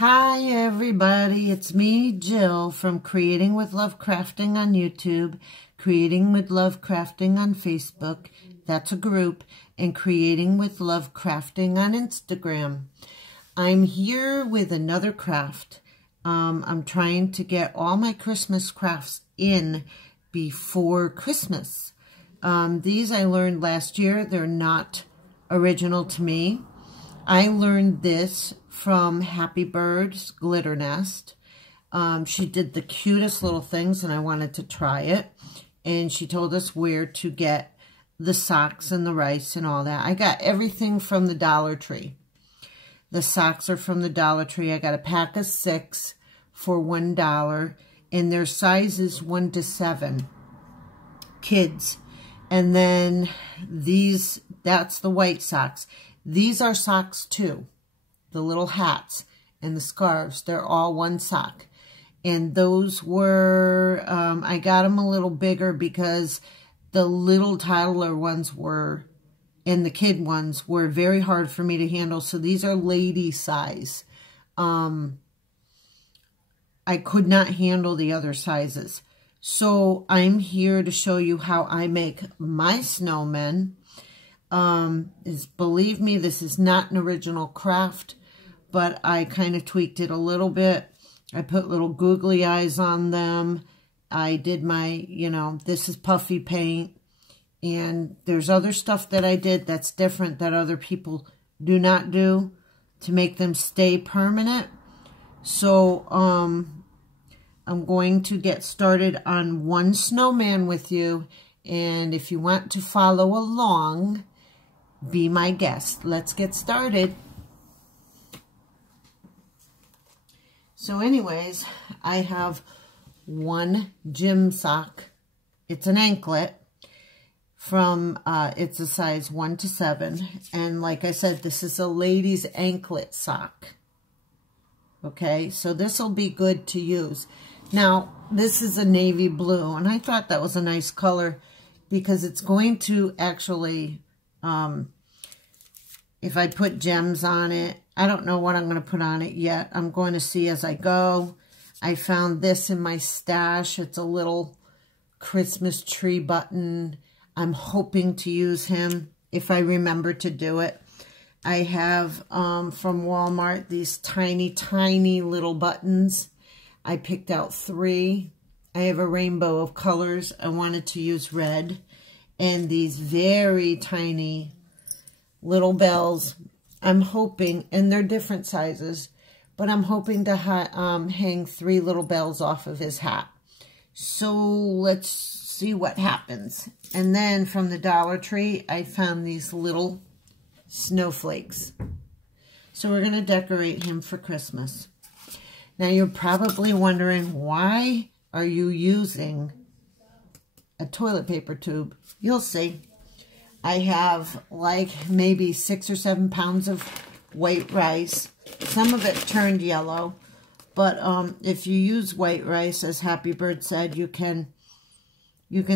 Hi everybody, it's me, Jill, from Creating with Love Crafting on YouTube, Creating with Love Crafting on Facebook, that's a group, and Creating with Love Crafting on Instagram. I'm here with another craft. I'm trying to get all my Christmas crafts in before Christmas. These I learned last year. They're not original to me. I learned this from Happy Bird's Glitter Nest. She did the cutest little things and I wanted to try it. And she told us where to get the socks and the rice and all that. I got everything from the Dollar Tree. The socks are from the Dollar Tree. I got a pack of 6 for $1 and their sizes 1 to 7 kids. And then these, that's the white socks. These are socks too. The little hats and the scarves, they're all one sock. And those were, I got them a little bigger because the little toddler ones were, and the kid ones were very hard for me to handle. So these are lady size. I could not handle the other sizes. So I'm here to show you how I make my snowmen. Believe me, this is not an original craft, but I kind of tweaked it a little bit. I put little googly eyes on them. I did my, this is puffy paint. And there's other stuff that I did that's different that other people do not do to make them stay permanent. So, I'm going to get started on one snowman with you. And if you want to follow along, be my guest. Let's get started. So anyways, I have one gym sock. It's an anklet from, it's a size 1 to 7. And like I said, this is a lady's anklet sock. Okay, so this will be good to use. Now, this is a navy blue, and I thought that was a nice color because it's going to actually, if I put gems on it, I don't know what I'm going to put on it yet. I'm going to see as I go. I found this in my stash. It's a little Christmas tree button. I'm hoping to use him if I remember to do it. I have from Walmart these tiny, tiny little buttons. I picked out 3. I have a rainbow of colors. I wanted to use red. And these very tiny little bells. I'm hoping, and they're different sizes, but I'm hoping to hang 3 little bells off of his hat. So let's see what happens. And then from the Dollar Tree, I found these little snowflakes. So we're going to decorate him for Christmas. Now you're probably wondering, why are you using a toilet paper tube? You'll see. I have like maybe 6 or 7 pounds of white rice. Some of it turned yellow. But if you use white rice, as Happy Bird said, you can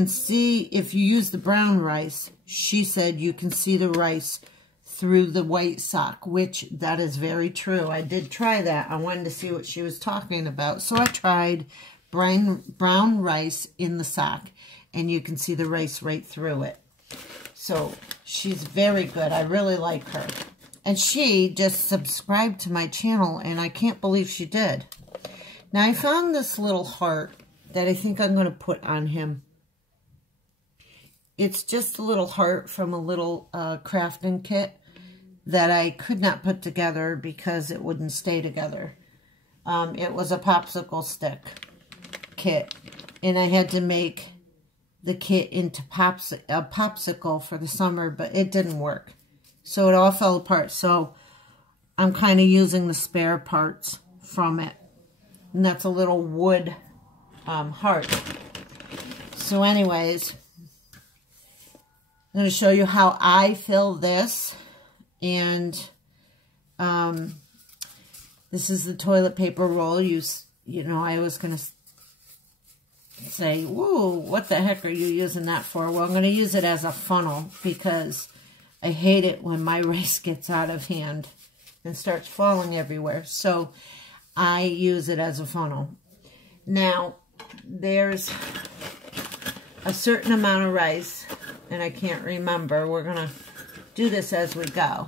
see, if you use the brown rice, she said you can see the rice through the white sock, which that is very true. I did try that. I wanted to see what she was talking about. So I tried brown rice in the sock, and you can see the rice right through it. So she's very good. I really like her. And she just subscribed to my channel, and I can't believe she did. Now, I found this little heart that I think I'm going to put on him. It's just a little heart from a little crafting kit that I could not put together because it wouldn't stay together. It was a popsicle stick kit, and I had to make the kit into a popsicle for the summer, but it didn't work. So it all fell apart. So I'm kind of using the spare parts from it. And that's a little wood heart. So anyways, I'm going to show you how I fill this. And this is the toilet paper roll. You know, I was going to say, whoa, what the heck are you using that for? Well, I'm going to use it as a funnel because I hate it when my rice gets out of hand and starts falling everywhere. So I use it as a funnel. Now, there's a certain amount of rice, and I can't remember. We're going to do this as we go.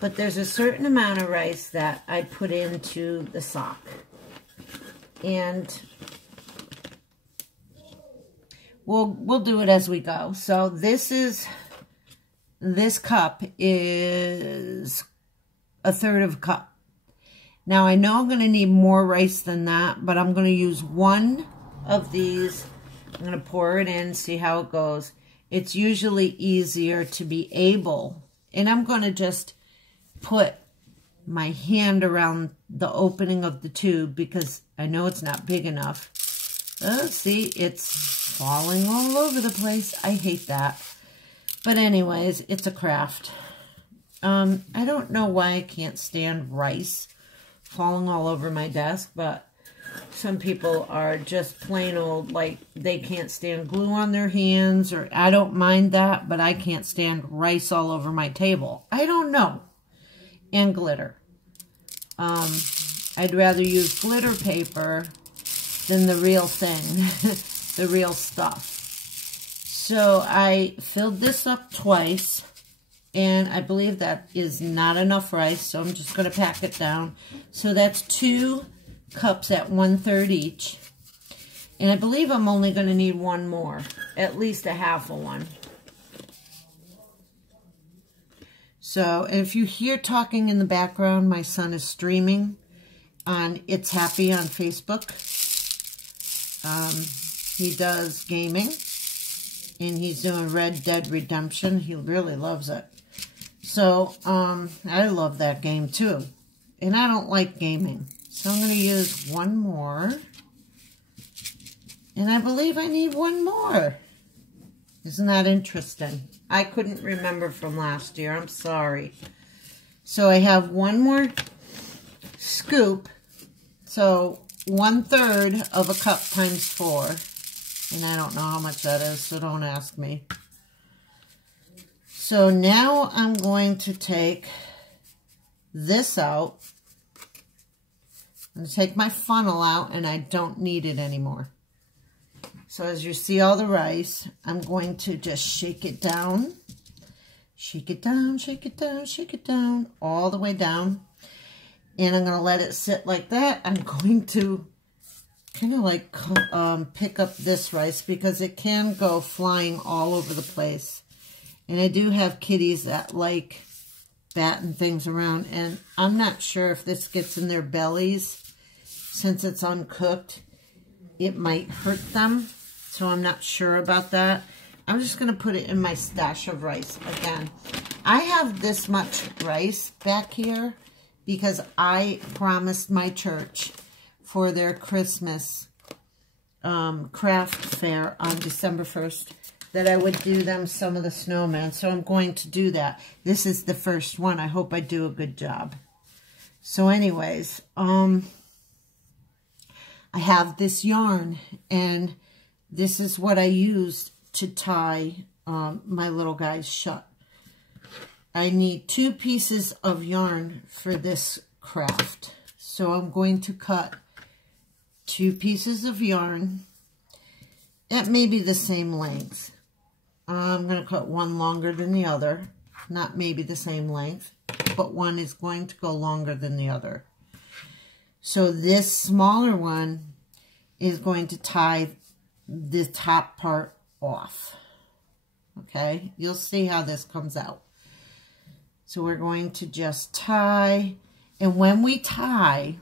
But there's a certain amount of rice that I put into the sock. And we'll do it as we go. So this cup is a third of a cup. Now I know I'm going to need more rice than that, but I'm going to use one of these. I'm going to pour it in, see how it goes. It's usually easier to be able, and I'm going to just put my hand around the opening of the tube because I know it's not big enough. See, it's falling all over the place. I hate that. But anyways, it's a craft. I don't know why I can't stand rice falling all over my desk, but some people are just plain old, like, they can't stand glue on their hands, or I don't mind that, but I can't stand rice all over my table. I don't know. And glitter. I'd rather use glitter paper than the real thing, the real stuff. So I filled this up twice, and I believe that is not enough rice, so I'm just going to pack it down. So that's 2 cups at 1/3 each. And I believe I'm only going to need one more, at least a half of one. So if you hear talking in the background, my son is streaming on It's Happy on Facebook. He does gaming, and he's doing Red Dead Redemption. He really loves it. So I love that game too. And I don't like gaming. So I'm going to use one more. And I believe I need one more. Isn't that interesting? I couldn't remember from last year. I'm sorry. So I have one more scoop. So 1/3 of a cup times 4. And I don't know how much that is, so don't ask me. So now I'm going to take this out. I'm going to take my funnel out, and I don't need it anymore. So as you see all the rice, I'm going to just shake it down. Shake it down, shake it down, shake it down, all the way down. And I'm going to let it sit like that. I'm going to kind of like pick up this rice because it can go flying all over the place. And I do have kitties that like batting things around. And I'm not sure if this gets in their bellies. Since it's uncooked, it might hurt them. So I'm not sure about that. I'm just going to put it in my stash of rice again. I have this much rice back here because I promised my church for their Christmas craft fair on December 1st that I would do them some of the snowmen. So I'm going to do that. This is the first one. I hope I do a good job. So anyways, I have this yarn, and this is what I used to tie my little guys shut. I need 2 pieces of yarn for this craft. So I'm going to cut 2 pieces of yarn at maybe the same length. I'm going to cut one longer than the other. Not maybe the same length, but one is going to go longer than the other. So this smaller one is going to tie the top part off. Okay, you'll see how this comes out. So we're going to just tie, and when we tie,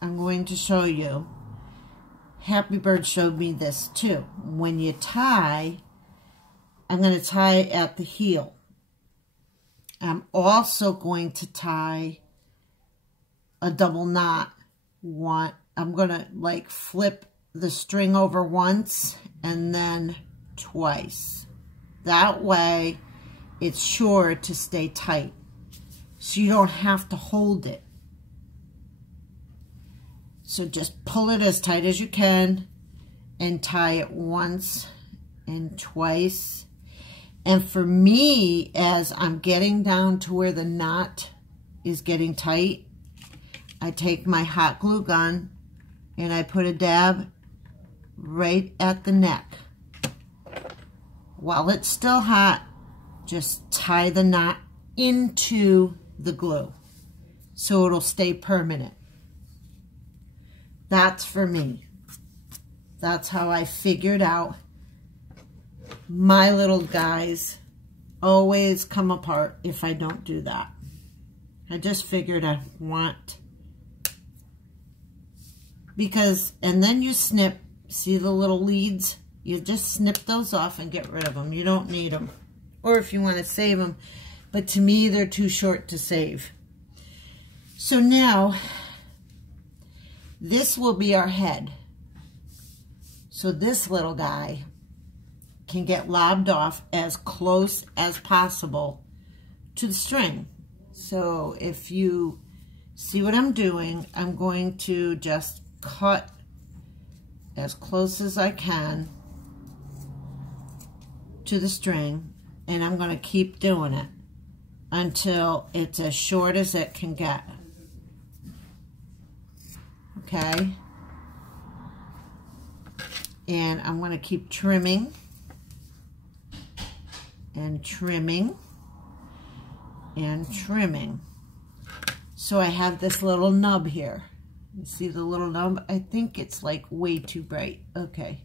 I'm going to show you. Happy Bird showed me this too. When you tie, I'm going to tie at the heel. I'm also going to tie a double knot. I'm going to like flip the string over once and then twice. That way it's sure to stay tight. So you don't have to hold it. So just pull it as tight as you can and tie it once and twice. And for me, as I'm getting down to where the knot is getting tight, I take my hot glue gun and I put a dab right at the neck. While it's still hot, just tie the knot into the glue so it'll stay permanent. That's for me. That's how I figured out my little guys always come apart if I don't do that. I just figured I want, because, and then you snip, see the little leads? You just snip those off and get rid of them. You don't need them. Or if you want to save them. But to me, they're too short to save. So now, this will be our head. So this little guy can get lobbed off as close as possible to the string. So if you see what I'm doing, I'm going to just cut as close as I can to the string, and I'm going to keep doing it until it's as short as it can get. Okay? And I'm going to keep trimming and trimming and trimming. So I have this little nub here. You see the little nub? I think it's like way too bright. Okay.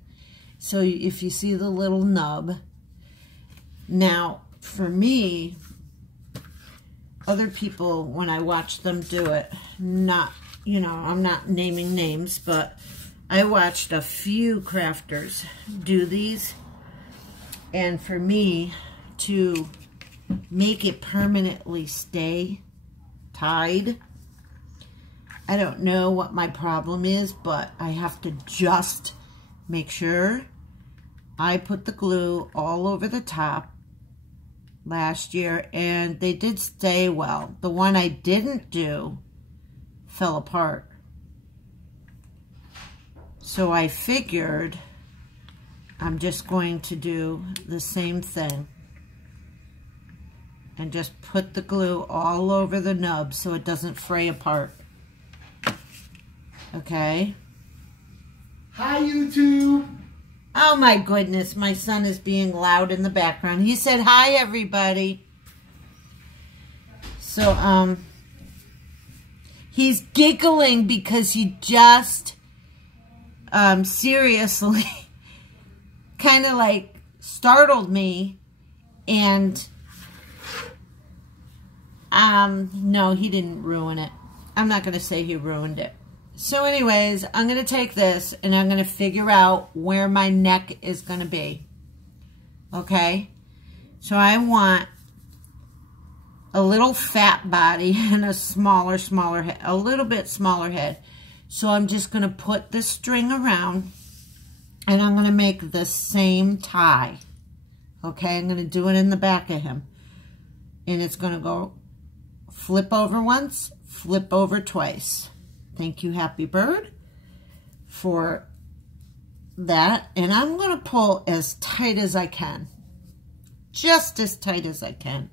So if you see the little nub, now for me, other people, when I watch them do it, not, you know, I'm not naming names, but I watched a few crafters do these. And for me to make it permanently stay tied, I don't know what my problem is, but I have to just make sure I put the glue all over the top last year, and they did stay well. The one I didn't do fell apart. So I figured I'm just going to do the same thing and just put the glue all over the nub so it doesn't fray apart. Okay? Hi, YouTube. Oh my goodness, my son is being loud in the background. He said, hi, everybody. So, he's giggling because he just, seriously, kind of like startled me. And, no, he didn't ruin it. I'm not going to say he ruined it. So anyways, I'm going to take this and I'm going to figure out where my neck is going to be. Okay? So I want a little fat body and a smaller head, a little bit smaller head. So I'm just going to put this string around and I'm going to make the same tie. Okay? I'm going to do it in the back of him. And it's going to go flip over once, flip over twice. Thank you, Happy Bird, for that. And I'm going to pull as tight as I can. Just as tight as I can.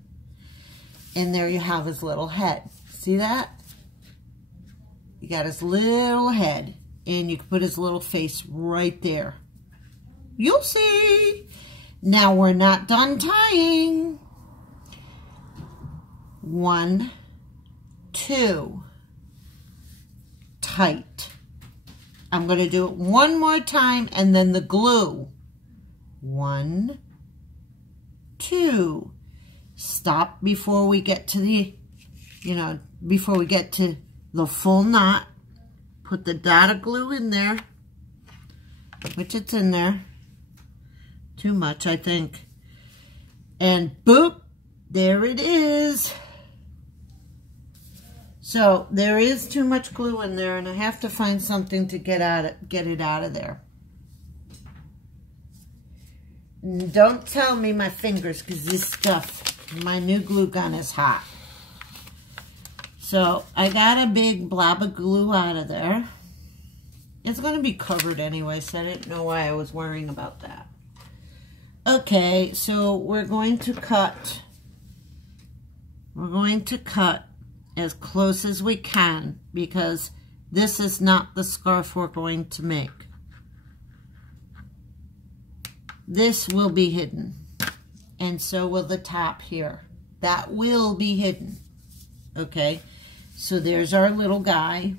And there you have his little head. See that? You got his little head. And you can put his little face right there. You'll see. Now we're not done tying. 1, 2. Tight. I'm going to do it one more time and then the glue. 1, 2. Stop before we get to the, before we get to the full knot. Put the dot of glue in there, which it's in there. Too much, I think. And boop, there it is. So there is too much glue in there, and I have to find something to get it out of there. And don't tell me my fingers, because this stuff, my new glue gun is hot. So I got a big blob of glue out of there. It's going to be covered anyway, so I didn't know why I was worrying about that. Okay, so we're going to cut. We're going to cut as close as we can because this is not the scarf we're going to make. This will be hidden, and so will the top here. That will be hidden, okay? So there's our little guy,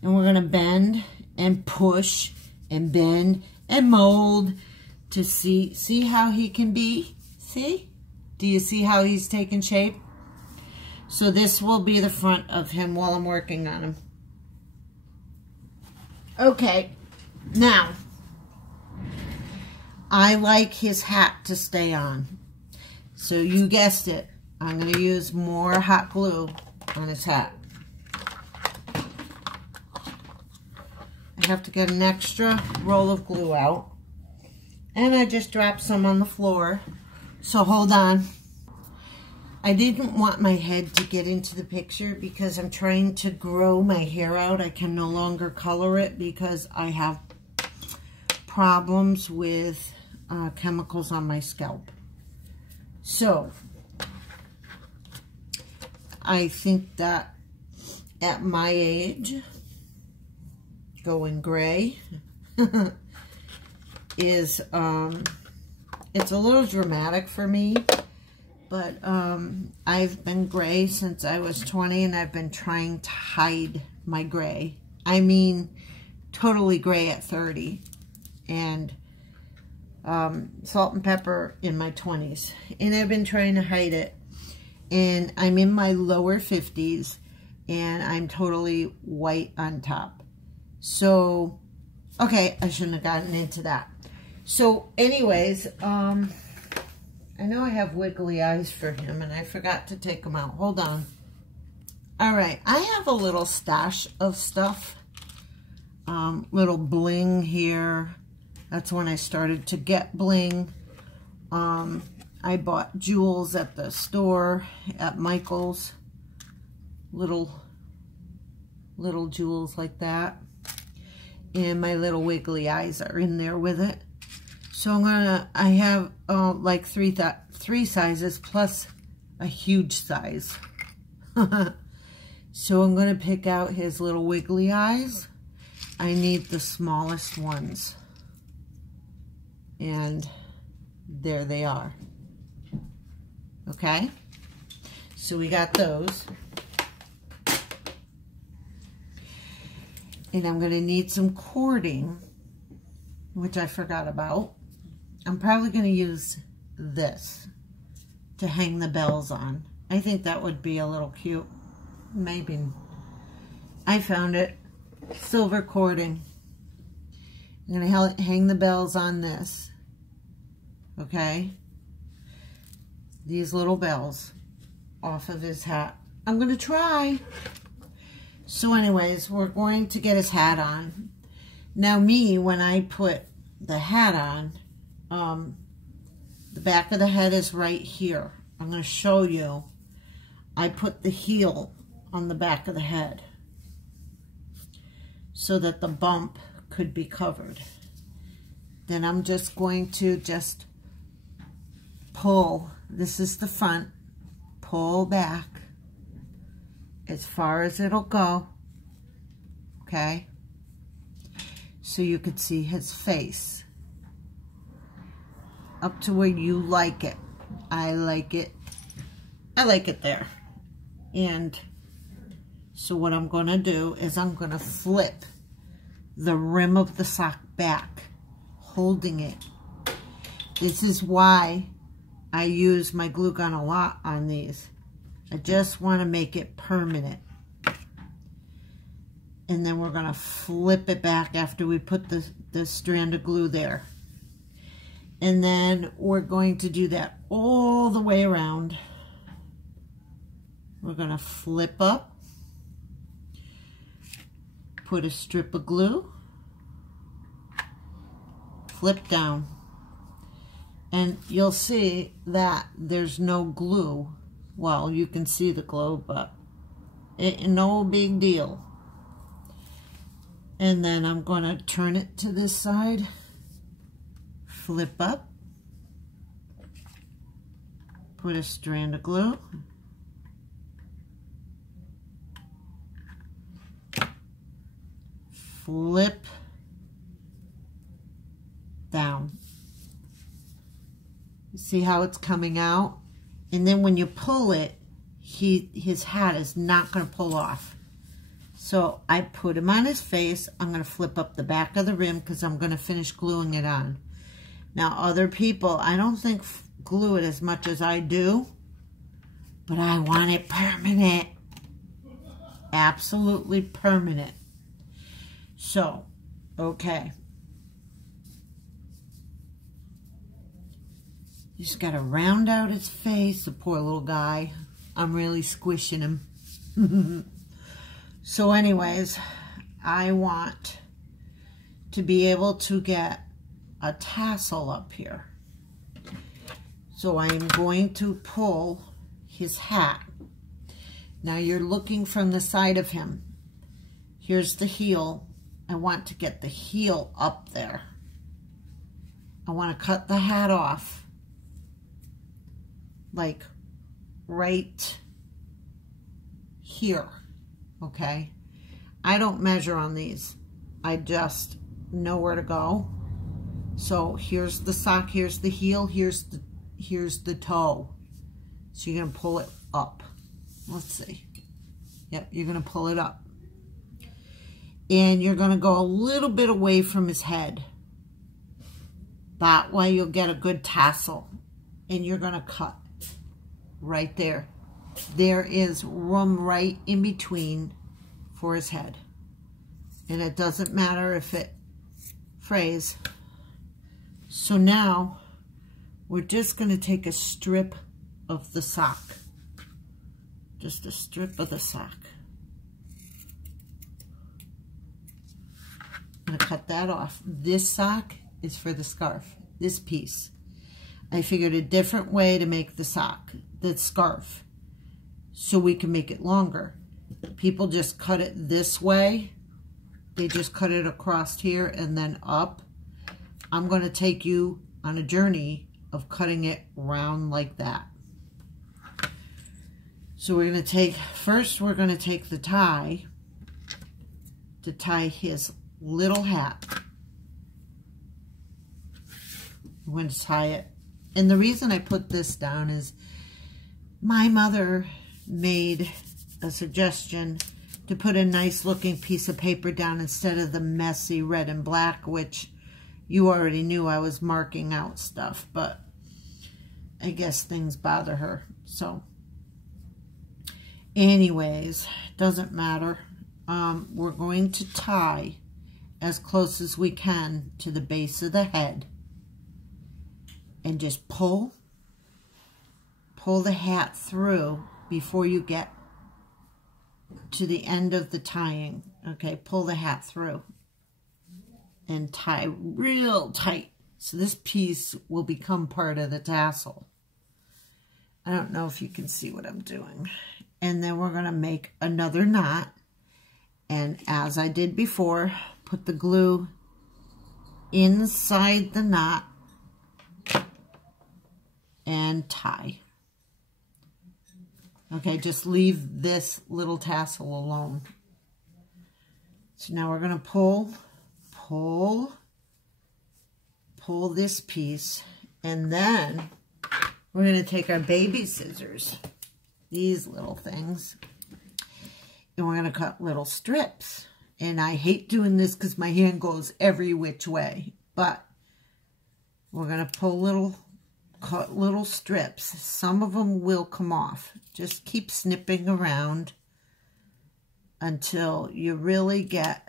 and we're gonna bend and push and bend and mold to see how he can be. See? Do you see how he's taking shape? So this will be the front of him while I'm working on him. Okay, now, I like his hat to stay on. So you guessed it, I'm going to use more hot glue on his hat. I have to get an extra roll of glue out. And I just dropped some on the floor. So hold on. I didn't want my head to get into the picture because I'm trying to grow my hair out. I can no longer color it because I have problems with chemicals on my scalp. So, I think that at my age, going gray is, it's a little dramatic for me. But I've been gray since I was 20, and I've been trying to hide my gray. I mean, totally gray at 30. And salt and pepper in my 20s. And I've been trying to hide it. And I'm in my lower 50s, and I'm totally white on top. So, okay, I shouldn't have gotten into that. So, anyways, I know I have wiggly eyes for him, and I forgot to take them out. Hold on. All right, I have a little stash of stuff. Little bling here. That's when I started to get bling. I bought jewels at the store, at Michael's. Little jewels like that. And my little wiggly eyes are in there with it. So I have like three sizes plus a huge size. So I'm going to pick out his little wiggly eyes. I need the smallest ones. And there they are. Okay? So we got those. And I'm going to need some cording, which I forgot about. I'm probably going to use this to hang the bells on. I think that would be a little cute. Maybe. I found it. Silver cording. I'm going to hang the bells on this. Okay? These little bells off of his hat. I'm going to try. So anyways, we're going to get his hat on. Now me, when I put the hat on, the back of the head is right here. I'm going to show you. I put the heel on the back of the head so that the bump could be covered. Then I'm just going to pull. This is the front. Pull back as far as it'll go. Okay? So you could see his face. Up to where you like it. I like it. I like it there. And so what I'm going to do is I'm going to flip the rim of the sock back, holding it. This is why I use my glue gun a lot on these. I just want to make it permanent. And then we're going to flip it back after we put the strand of glue there. And then we're going to do that all the way around. We're going to flip up, put a strip of glue, flip down. And you'll see that there's no glue. Well, you can see the glue, but no big deal. And then I'm going to turn it to this side. Flip up, put a strand of glue, flip down. You see how it's coming out? And then when you pull it, his hat is not going to pull off. So I put him on his face. I'm going to flip up the back of the rim because I'm going to finish gluing it on. Now, other people, I don't think glue it as much as I do, but I want it permanent. Absolutely permanent. So, okay. You just got to round out his face, the poor little guy. I'm really squishing him. So anyways, I want to be able to get a tassel up here. So I am going to pull his hat. Now you're looking from the side of him. Here's the heel. I want to get the heel up there. I want to cut the hat off. Like right here, okay? I don't measure on these. I just know where to go. So here's the sock, here's the heel, here's the toe. So you're gonna pull it up. Let's see. Yep, you're gonna pull it up. And you're gonna go a little bit away from his head. That way you'll get a good tassel. And you're gonna cut right there. There is room right in between for his head. And it doesn't matter if it frays. So now we're just going to take a strip of the sock. Just a strip of the sock. I'm going to cut that off. This sock is for the scarf. This piece. I figured a different way to make the sock, the scarf, so we can make it longer. People just cut it this way. They just cut it across here and then up. I'm going to take you on a journey of cutting it round like that. So we're going to take, first we're going to take the tie to tie his little hat. I'm going to tie it. And the reason I put this down is my mother made a suggestion to put a nice looking piece of paper down instead of the messy red and black, which you already knew I was marking out stuff, but I guess things bother her. So anyways, doesn't matter. We're going to tie as close as we can to the base of the head and just pull the hat through before you get to the end of the tying. Okay, pull the hat through and tie real tight. So this piece will become part of the tassel. I don't know if you can see what I'm doing. And then we're going to make another knot. And as I did before, put the glue inside the knot and tie. Okay, just leave this little tassel alone. So now we're going to pull this piece, and then we're going to take our baby scissors, these little things, and we're going to cut little strips. And I hate doing this because my hand goes every which way, but we're going to cut little strips. Some of them will come off. Just keep snipping around until you really get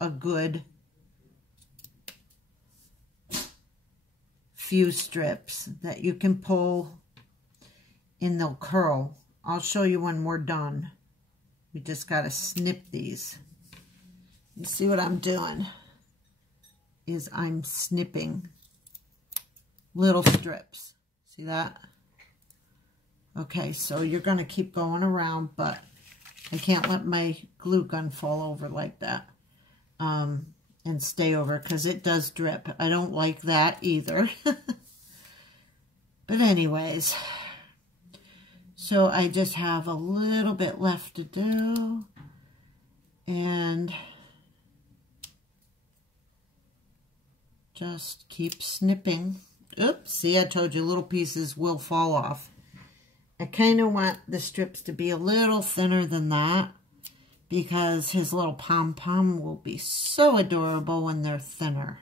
a good few strips that you can pull and they'll curl. I'll show you when we're done. We just got to snip these. You see what I'm doing is I'm snipping little strips. See that? Okay, so you're going to keep going around, but I can't let my glue gun fall over like that and stay over because it does drip. I don't like that either. But anyways, so I just have a little bit left to do, and just keep snipping. Oops, see, I told you little pieces will fall off. I kind of want the strips to be a little thinner than that because his little pom-pom will be so adorable when they're thinner.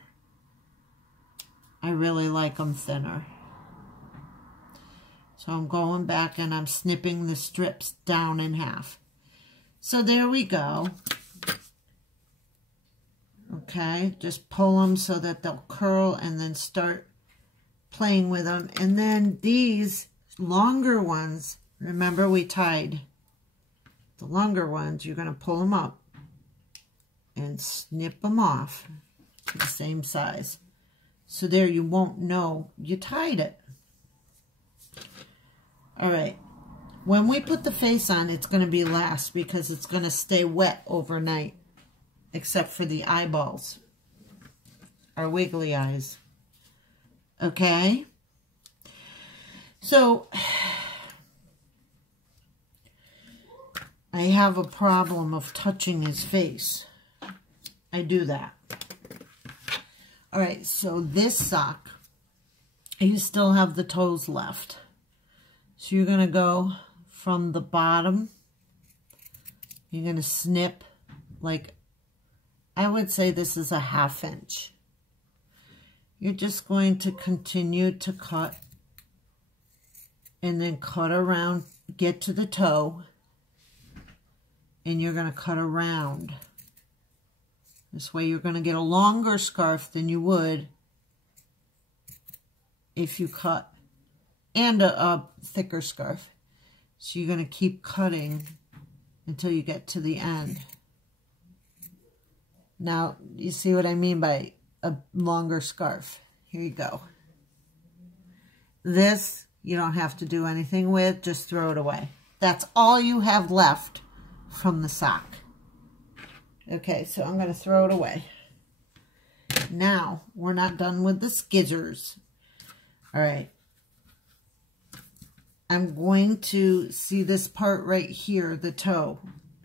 I really like them thinner. So I'm going back and I'm snipping the strips down in half. So there we go. Okay, just pull them so that they'll curl and then start playing with them. And then these longer ones, remember we tied the longer ones, you're going to pull them up and snip them off to the same size. So there you won't know you tied it. All right, when we put the face on, it's going to be last because it's going to stay wet overnight, except for the eyeballs, our wiggly eyes. Okay? So, I have a problem of touching his face. I do that. All right, so this sock, you still have the toes left. So you're going to go from the bottom. You're going to snip like, I would say this is a 1/2 inch. You're just going to continue to cut and then cut around, get to the toe, and you're going to cut around. This way you're going to get a longer scarf than you would if you cut, and a thicker scarf. So you're going to keep cutting until you get to the end. Now, you see what I mean by a longer scarf. Here you go. This, you don't have to do anything with, just throw it away. That's all you have left from the sock. Okay, so I'm going to throw it away. Now, we're not done with the skizzers. All right. I'm going to see this part right here, the toe.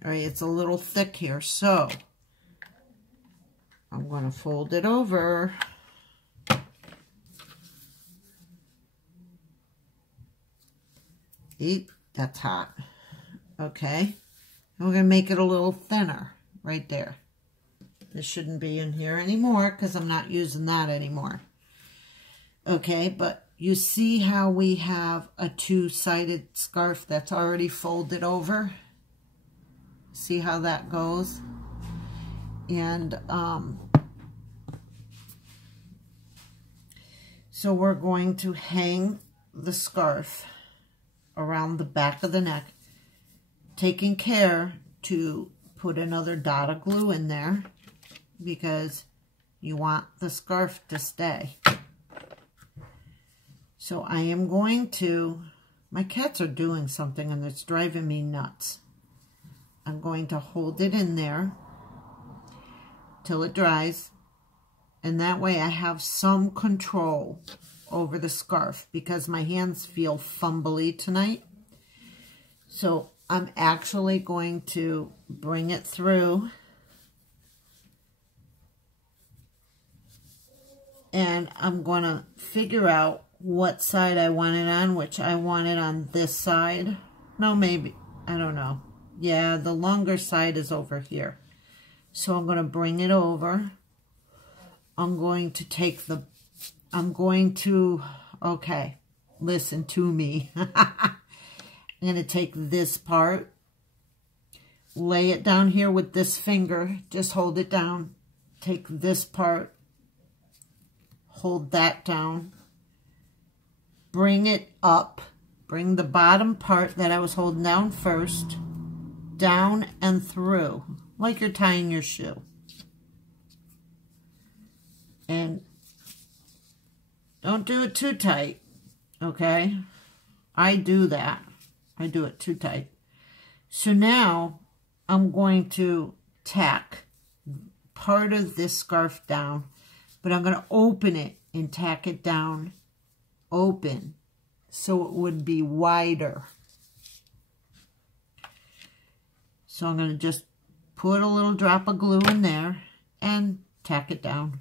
All right, it's a little thick here, so I'm going to fold it over. Eep, that's hot. Okay, and we're going to make it a little thinner right there. This shouldn't be in here anymore because I'm not using that anymore. Okay, but you see how we have a two-sided scarf that's already folded over? See how that goes? And so we're going to hang the scarf around the back of the neck, taking care to put another dot of glue in there because you want the scarf to stay. So I am going to, my cats are doing something and it's driving me nuts. I'm going to hold it in there till it dries, and that way I have some control over the scarf because my hands feel fumbly tonight. So I'm actually going to bring it through and I'm going to figure out what side I want it on, which I want it on this side. No, maybe, I don't know. Yeah, the longer side is over here. So I'm going to bring it over. I'm going to take the, okay, listen to me. I'm going to take this part, lay it down here with this finger, just hold it down. Take this part, hold that down, bring it up, bring the bottom part that I was holding down first, down and through, like you're tying your shoe. And don't do it too tight, okay? I do that. I do it too tight. So now I'm going to tack part of this scarf down, but I'm going to open it and tack it down open so it would be wider. So I'm going to just put a little drop of glue in there and tack it down.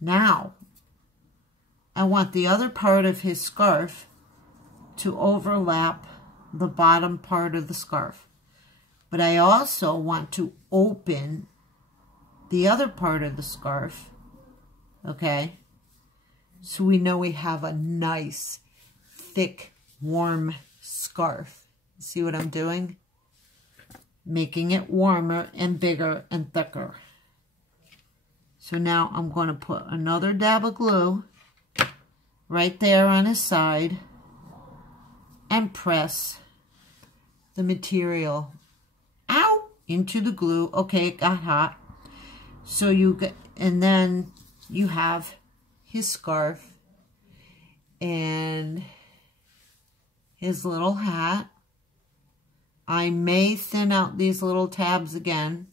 Now, I want the other part of his scarf to overlap the bottom part of the scarf. But I also want to open the other part of the scarf, okay? So we know we have a nice, thick, warm scarf. See what I'm doing? Making it warmer and bigger and thicker. So now I'm going to put another dab of glue right there on his side and press the material out into the glue. Okay, it got hot. So and then you have his scarf and his little hat. I may thin out these little tabs again.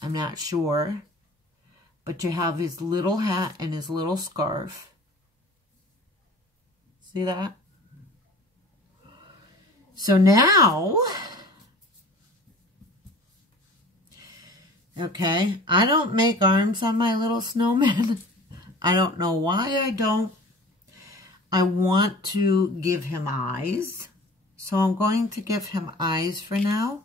I'm not sure. But you have his little hat and his little scarf. See that? So now, okay, I don't make arms on my little snowman. I don't know why I don't. I want to give him eyes. So I'm going to give him eyes for now.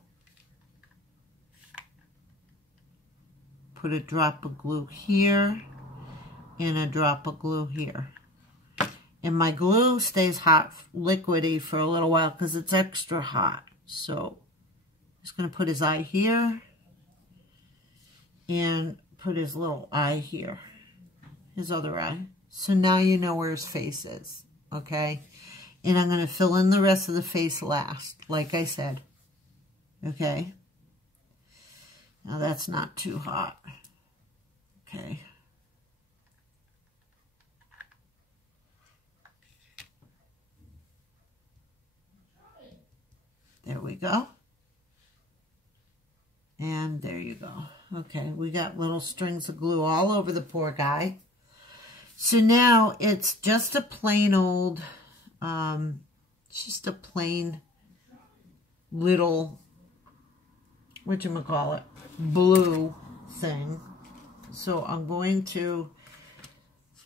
Put a drop of glue here and a drop of glue here. And my glue stays hot, liquidy for a little while because it's extra hot. So I'm just going to put his eye here and put his little eye here, his other eye. So now you know where his face is, okay? And I'm going to fill in the rest of the face last, like I said, okay? Now that's not too hot, okay? There we go. And there you go. Okay, we got little strings of glue all over the poor guy. So now it's just a plain old, it's just a plain little, whatchamacallit, blue thing. So I'm going to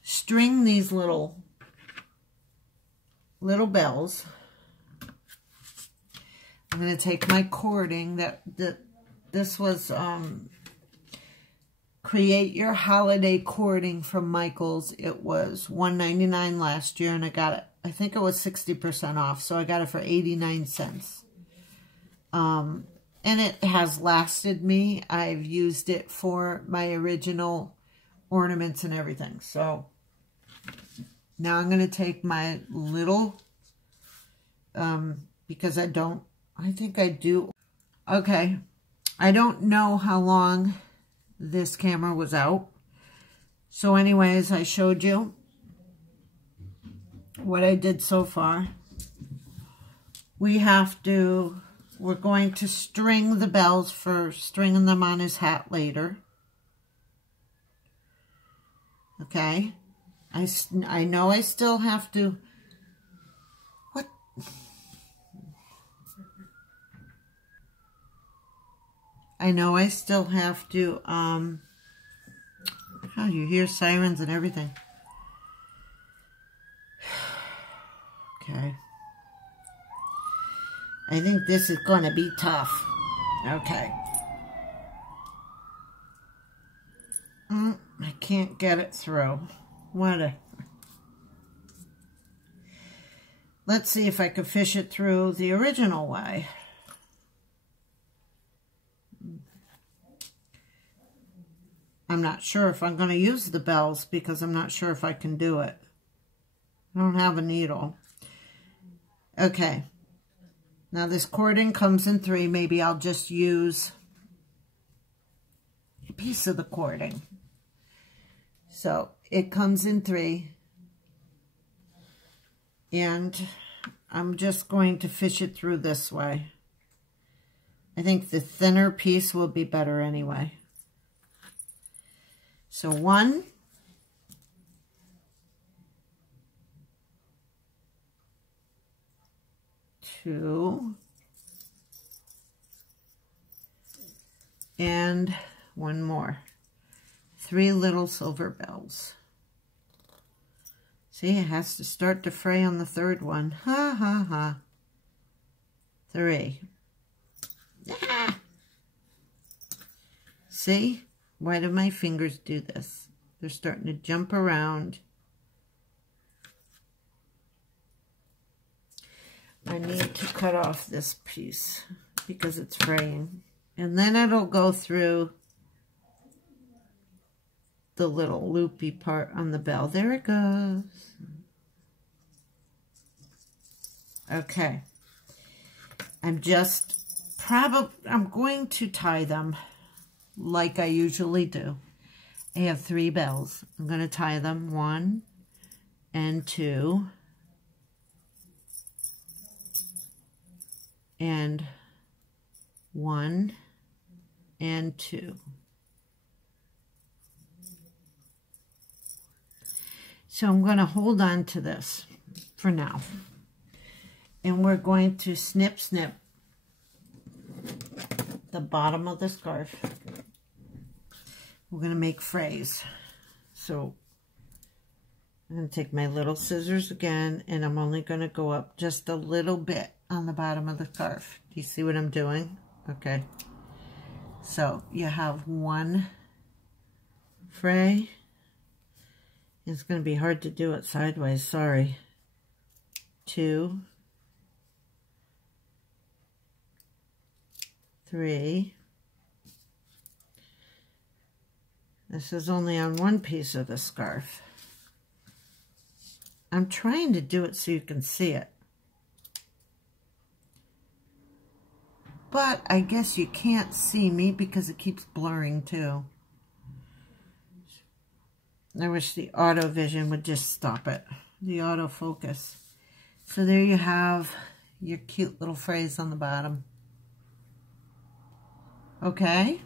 string these little bells. I'm going to take my cording this was Create Your Holiday Cording from Michaels. It was $1.99 last year, and I got it, I think it was 60% off, so I got it for 89 cents. And it has lasted me. I've used it for my original ornaments and everything. So now I'm going to take my little, because I think I do. Okay, I don't know how long this camera was out. So anyways, I showed you what I did so far. We're going to string the bells for stringing them on his hat later. Okay. I know I still have to, I know I still have to, oh, you hear sirens and everything. Okay. I think this is going to be tough. Okay. I can't get it through. Whatever. Let's see if I can fish it through the original way. I'm not sure if I'm going to use the bells because I'm not sure if I can do it. I don't have a needle. Okay. Now this cording comes in 3. Maybe I'll just use a piece of the cording. So it comes in 3. And I'm just going to fish it through this way. I think the thinner piece will be better anyway. So 1, 2, and 1 more. 3 little silver bells. See, it has to start to fray on the 3rd one. Ha, ha, ha. 3. Ah! See? Why do my fingers do this? They're starting to jump around. I need to cut off this piece because it's fraying. And then it'll go through the little loopy part on the bell. There it goes. Okay. I'm going to tie them like I usually do. I have 3 bells. I'm going to tie them 1 and 2 and 1 and 2. So I'm going to hold on to this for now. And we're going to snip, snip the bottom of the scarf. We're going to make frays. So I'm going to take my little scissors again, and I'm only going to go up just a little bit on the bottom of the scarf. Do you see what I'm doing? Okay. So you have 1 fray. It's going to be hard to do it sideways, sorry. 2, 3. This is only on 1 piece of the scarf. I'm trying to do it so you can see it. But I guess you can't see me because it keeps blurring too. I wish the auto vision would just stop it. The autofocus. So there you have your cute little phrase on the bottom. Okay?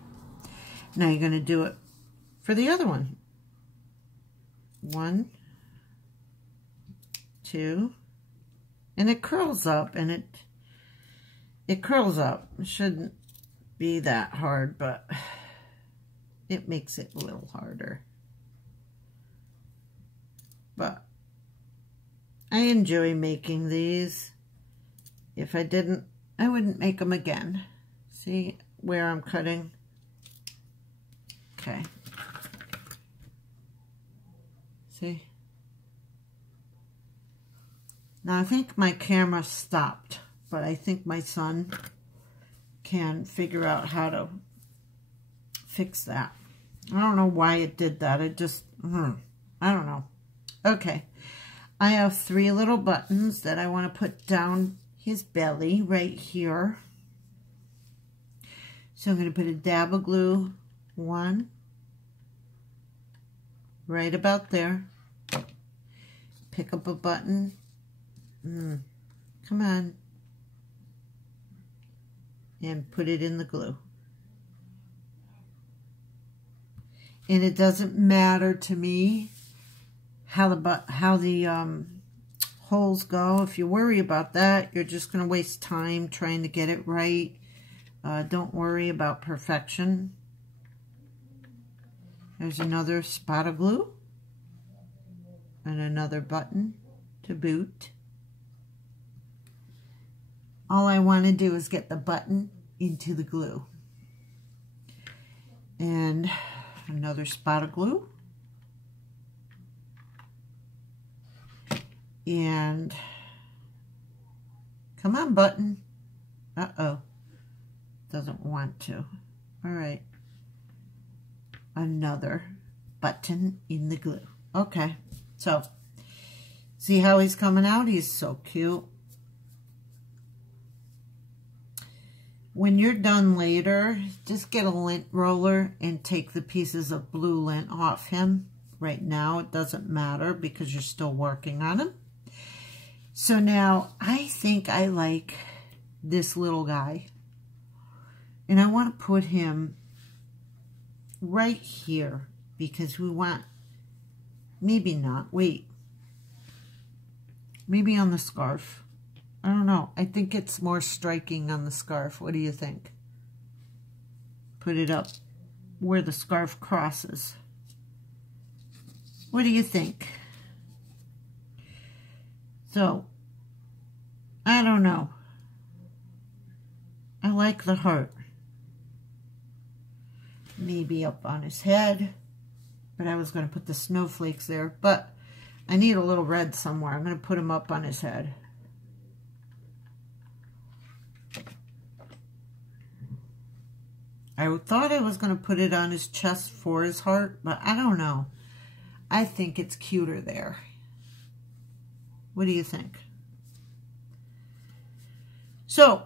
Now you're going to do it for the other one. 1, 2, and it curls up, and it curls up. It shouldn't be that hard, but it makes it a little harder. But I enjoy making these. If I didn't, I wouldn't make them again. See where I'm cutting? Okay. See? Now I think my camera stopped, but I think my son can figure out how to fix that. I don't know why it did that. It just, I don't know. Okay. I have 3 little buttons that I want to put down his belly right here. So I'm going to put a dab of glue, 1, right about there. Pick up a button. Come on. And put it in the glue. And it doesn't matter to me how the holes go. If you worry about that, you're just going to waste time trying to get it right. Don't worry about perfection. There's another spot of glue. And another button to boot. All I want to do is get the button into the glue. And another spot of glue. And come on, button. Uh-oh. Doesn't want to. All right. Another button in the glue. Okay. So, see how he's coming out? He's so cute. When you're done later, just get a lint roller and take the pieces of blue lint off him. Right now, it doesn't matter because you're still working on him. So now, I think I like this little guy. And I want to put him right here because we want, maybe not, wait. Maybe on the scarf. I don't know. I think it's more striking on the scarf. What do you think? Put it up where the scarf crosses. What do you think? So, I don't know. I like the heart. Maybe up on his head. But I was going to put the snowflakes there. But I need a little red somewhere. I'm going to put him up on his head. I thought I was going to put it on his chest for his heart, but I don't know. I think it's cuter there. What do you think? So,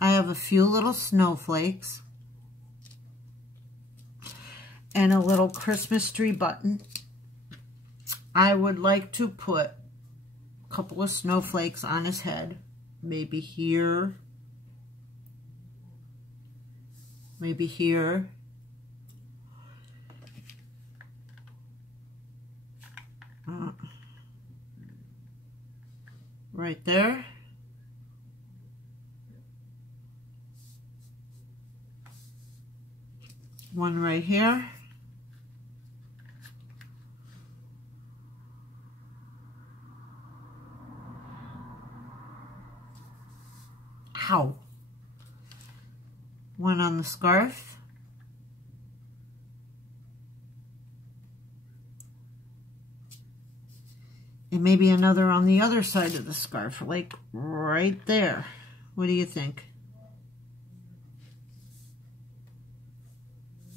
I have a few little snowflakes and a little Christmas tree button. I would like to put a couple of snowflakes on his head. Maybe here. Maybe here. Right there. One right here. Ow. One on the scarf. And maybe another on the other side of the scarf, like right there. What do you think?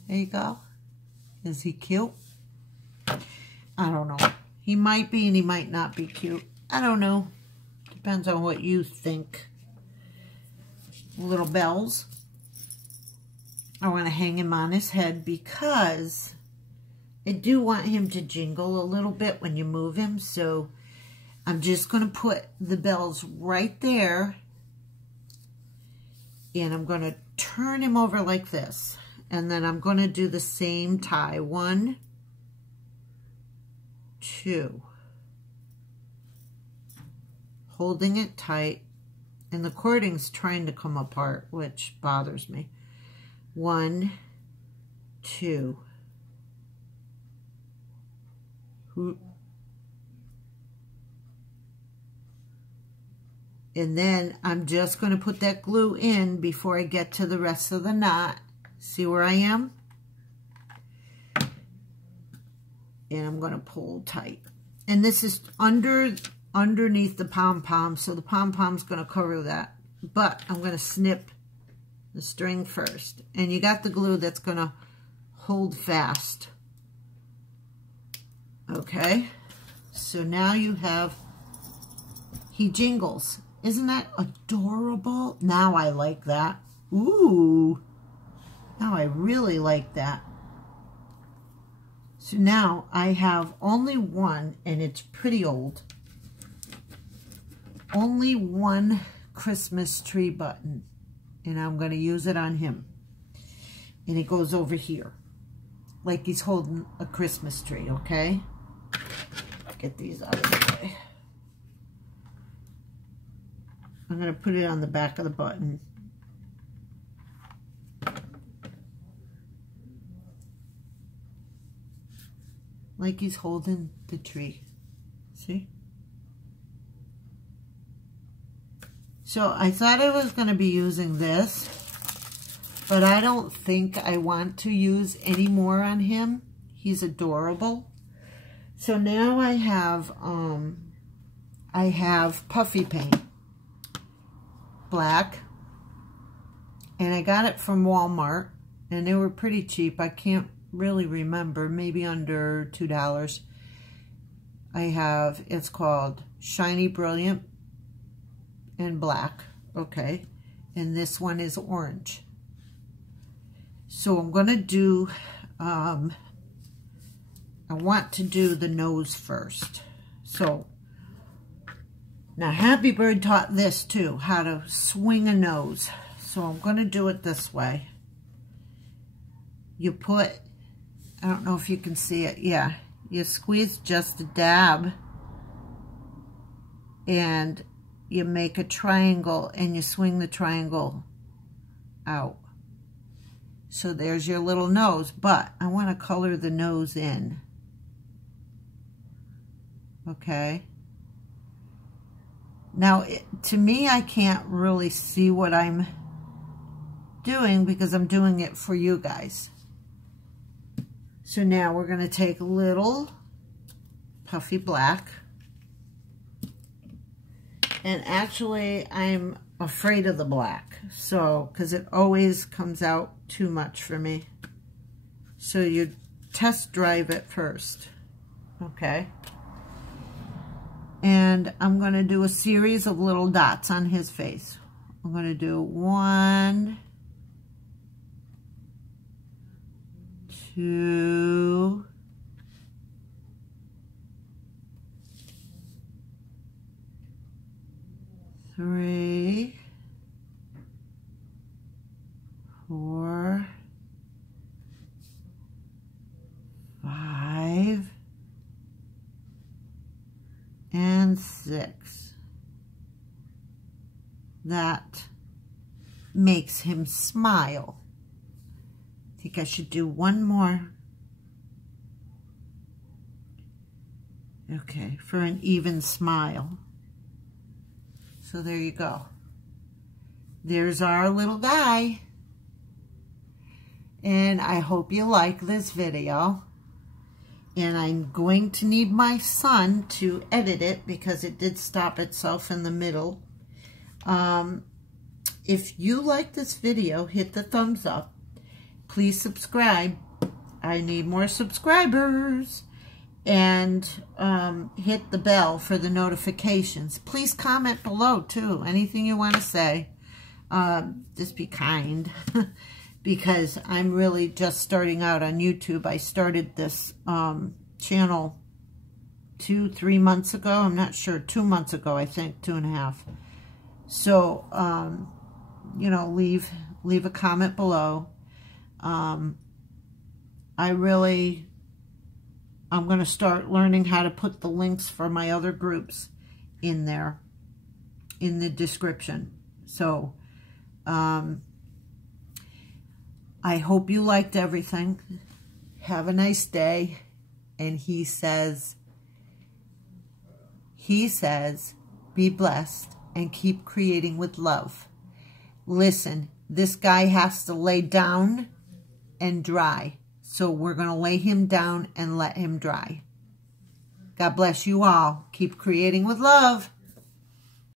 There you go. Is he cute? I don't know. He might be and he might not be cute. I don't know. Depends on what you think. Little bells. I want to hang him on his head because I do want him to jingle a little bit when you move him. So I'm just going to put the bells right there. And I'm going to turn him over like this. And then I'm going to do the same tie. 1, 2. Holding it tight. And the cording's trying to come apart, which bothers me. 1, 2. And then I'm just going to put that glue in before I get to the rest of the knot. See where I am? And I'm going to pull tight. And this is underneath the pom-pom, so the pom-pom's going to cover that. But I'm going to snip the string first. And you got the glue that's going to hold fast. Okay? So now you have, he jingles. Isn't that adorable? Now I like that. Ooh. Now I really like that. So now I have only one, and it's pretty old. Only one Christmas tree button. And I'm going to use it on him. And it goes over here. Like he's holding a Christmas tree, okay? Get these out of the way. I'm going to put it on the back of the button. Like he's holding the tree. See? So I thought I was going to be using this, but I don't think I want to use any more on him. He's adorable. So now I have puffy paint, black, and I got it from Walmart, and they were pretty cheap. I can't really remember, maybe under $2. It's called Shiny Brilliant and black, okay, and this one is orange. So I'm going to do, I want to do the nose first. So now Happy Bird taught this too, how to swing a nose. So I'm going to do it this way. You put, I don't know if you can see it, yeah, you squeeze just a dab and you make a triangle and you swing the triangle out. So there's your little nose, but I want to color the nose in. Okay. Now, to me, I can't really see what I'm doing because I'm doing it for you guys. So now we're going to take a little puffy black. And actually, I'm afraid of the black. So, because it always comes out too much for me. So you test drive it first. Okay. And I'm going to do a series of little dots on his face. I'm going to do 1, 2, 3, 4, 5, and 6. That makes him smile. I think I should do one more. Okay, for an even smile. So there you go. There's our little guy. And I hope you like this video. And I'm going to need my son to edit it because it did stop itself in the middle. If you like this video, hit the thumbs up. Please subscribe. I need more subscribers. And hit the bell for the notifications. Please comment below too. Anything you want to say. Just be kind. Because I'm really just starting out on YouTube. I started this channel 2-3 months ago. I'm not sure. 2 months ago, I think. 2.5. So, you know, leave a comment below. I'm going to start learning how to put the links for my other groups in there, in the description. So, I hope you liked everything. Have a nice day. And he says, be blessed and keep creating with love. Listen, this guy has to lay down and dry. So we're going to lay him down and let him dry. God bless you all. Keep creating with love.